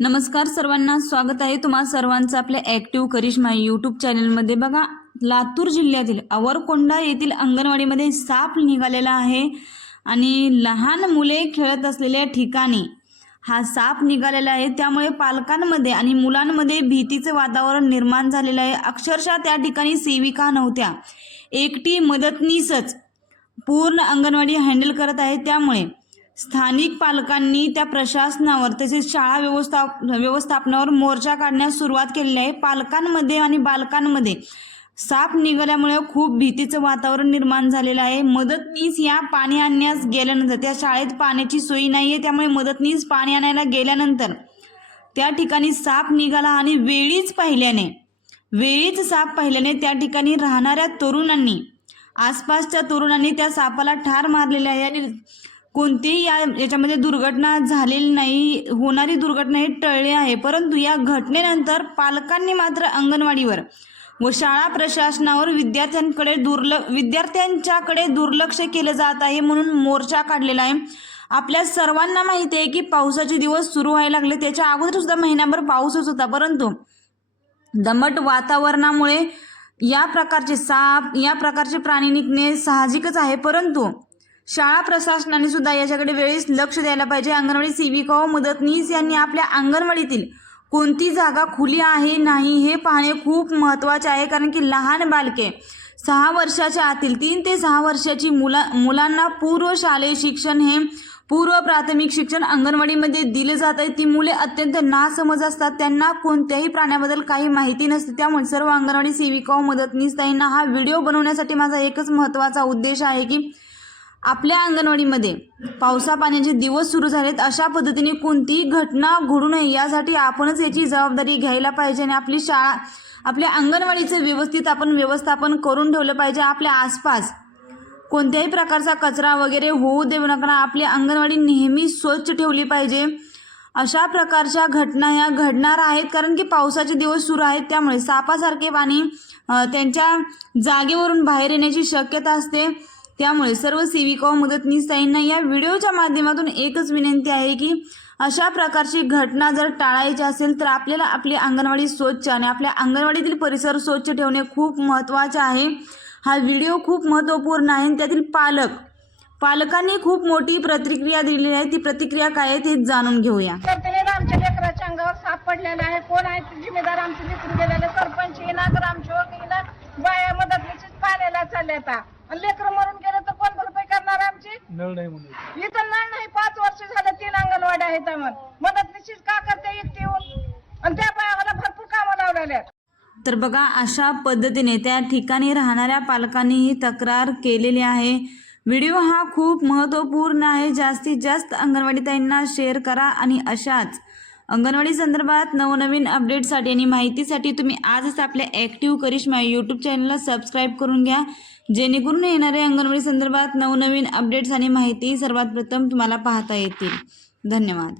नमस्कार सर्वांना स्वागत आहे तुम्हा सर्वांचं आपल्या ॲक्टिव्ह करिश्मा यूट्यूब चॅनलमध्ये बघा लातूर जिल्ह्यातील अवरकोंडा येथील अंगणवाडीमध्ये साप निघालेला आहे आणि लहान मुले खेळत असलेल्या ठिकाणी हा साप निघालेला आहे. त्यामुळे पालकांमध्ये आणि मुलांमध्ये भीतीचं वातावरण निर्माण झालेलं आहे. अक्षरशः त्या ठिकाणी सेविका नव्हत्या. एकटी मदतनीसच पूर्ण अंगणवाडी हँडल करत आहे. त्यामुळे स्थानिक पालकांनी त्या प्रशासनावर तसेच शाळा व्यवस्था व्यवस्थापनावर मोर्चा काढण्यास सुरुवात केलेली आहे. पालकांमध्ये आणि बालकांमध्ये साप निघाल्यामुळे खूप भीतीचं वातावरण निर्माण झालेलं आहे. मदतनीस या पाणी आणण्यास गेल्यानंतर त्या शाळेत पाण्याची सोयी नाही आहे त्यामुळे मदतनीस पाणी आणायला गेल्यानंतर त्या ठिकाणी साप निघाला आणि वेळीच पाहिल्याने वेळीच साप पाहिल्याने त्या ठिकाणी राहणाऱ्या तरुणांनी आसपासच्या तरुणांनी त्या सापाला ठार मारलेले आहे. आणि कोणतीही या याच्यामध्ये दुर्घटना झालेली नाही होणारी दुर्घटना हे टळली आहे. परंतु या घटनेनंतर पालकांनी मात्र अंगणवाडीवर व शाळा प्रशासनावर विद्यार्थ्यांकडे दुर्ल विद्यार्थ्यांच्याकडे दुर्लक्ष केलं जात आहे म्हणून मोर्चा काढलेला आहे. आपल्या सर्वांना माहिती आहे की पावसाचे दिवस सुरू व्हायला लागले. त्याच्या अगोदर सुद्धा महिनाभर पाऊसच होता. परंतु दमट वातावरणामुळे या प्रकारचे साप या प्रकारचे प्राणी निघणे साहजिकच आहे. परंतु शाळा प्रशासनाने सुद्धा याच्याकडे वेळेस लक्ष द्यायला पाहिजे. अंगणवाडी सेविका व मदतनीस यांनी आपल्या अंगणवाडीतील कोणती जागा खुली आहे नाही हे पाहणे खूप महत्त्वाचे आहे कारण की लहान बालके सहा वर्षाच्या आतील तीन ते सहा वर्षाची मुला मुलांना पूर्व शालेय शिक्षण हे पूर्व प्राथमिक शिक्षण अंगणवाडीमध्ये दिले जात आहे. ती मुले अत्यंत नासमज असतात. त्यांना कोणत्याही प्राण्याबद्दल काही माहिती नसते. त्यामुळे सर्व अंगणवाडी सेविका व मदतनीस ताईंना हा व्हिडिओ बनवण्यासाठी माझा एकच महत्त्वाचा उद्देश आहे की आपल्या अंगणवाडीमध्ये पावसा पाण्याचे दिवस सुरू झालेत अशा पद्धतीने कोणतीही घटना घडू नये यासाठी आपणच याची जबाबदारी घ्यायला पाहिजे आणि आपली शाळा आपल्या अंगणवाडीचं व्यवस्थित आपण व्यवस्थापन करून ठेवलं पाहिजे. आपल्या आसपास कोणत्याही प्रकारचा कचरा वगैरे होऊ देऊ नका. आपली अंगणवाडी नेहमी स्वच्छ ठेवली पाहिजे. अशा प्रकारच्या घटना ह्या घडणार आहेत कारण की पावसाचे दिवस सुरू आहेत. त्यामुळे सापासारखे पाणी त्यांच्या जागेवरून बाहेर येण्याची शक्यता असते. त्यामुळे सर्व सेविका व मदतनीस ताईंना या व्हिडिओच्या माध्यमातून एकच विनंती आहे की अशा प्रकारची घटना जर टाळायची असेल तर आपल्याला आपली अंगणवाडी स्वच्छ आणि आपल्या अंगणवाडीतील परिसर स्वच्छ ठेवणे खूप महत्त्वाचे आहे. हा व्हिडिओ खूप महत्त्वपूर्ण आहे आणि त्यातील पालक पालकांनी खूप मोठी प्रतिक्रिया दिलेली आहे. ती प्रतिक्रिया काय आहे ते जाणून घेऊया. आमच्या लेकराच्या अंगावर साप पडलेला आहे. कोण आहे? जिम्मेदार आमचे लेकरू गेलेले. सरपंच येणार ग्रामसेवक येणार. बाया मदतनीचीच पाण्याला चालल्या आता आणि लेकरं मरून गेलं तर कोण भरपाई करणार आमची? नळ नाही म्हणून. इथं नळ नाही पाच वर्ष झालं तीन अंगणवाड्या आहेत आम्हाला. मदतनीचीच का करते एकटी येऊन? आणि त्या बायाला भरपूर कामं लावलेल्या तर बघा अशा पद्धतीने त्या ठिकाणी राहणाऱ्या पालकांनी ही तक्रार केलेली आहे. व्हिडिओ हा खूप महत्त्वपूर्ण आहे. जास्तीत जास्त अंगणवाडी ताईंना शेअर करा आणि अशाच अंगणवाडी संदर्भात नवनवीन अपडेटसाठी आणि माहितीसाठी तुम्ही आजच आपल्या ॲक्टिव्ह करिश्मा यूट्यूब चॅनलला सबस्क्राईब करून घ्या. जेणेकरून येणारे अंगणवाडी संदर्भात नवनवीन अपडेट्स आणि माहिती सर्वात प्रथम तुम्हाला पाहता येतील. धन्यवाद.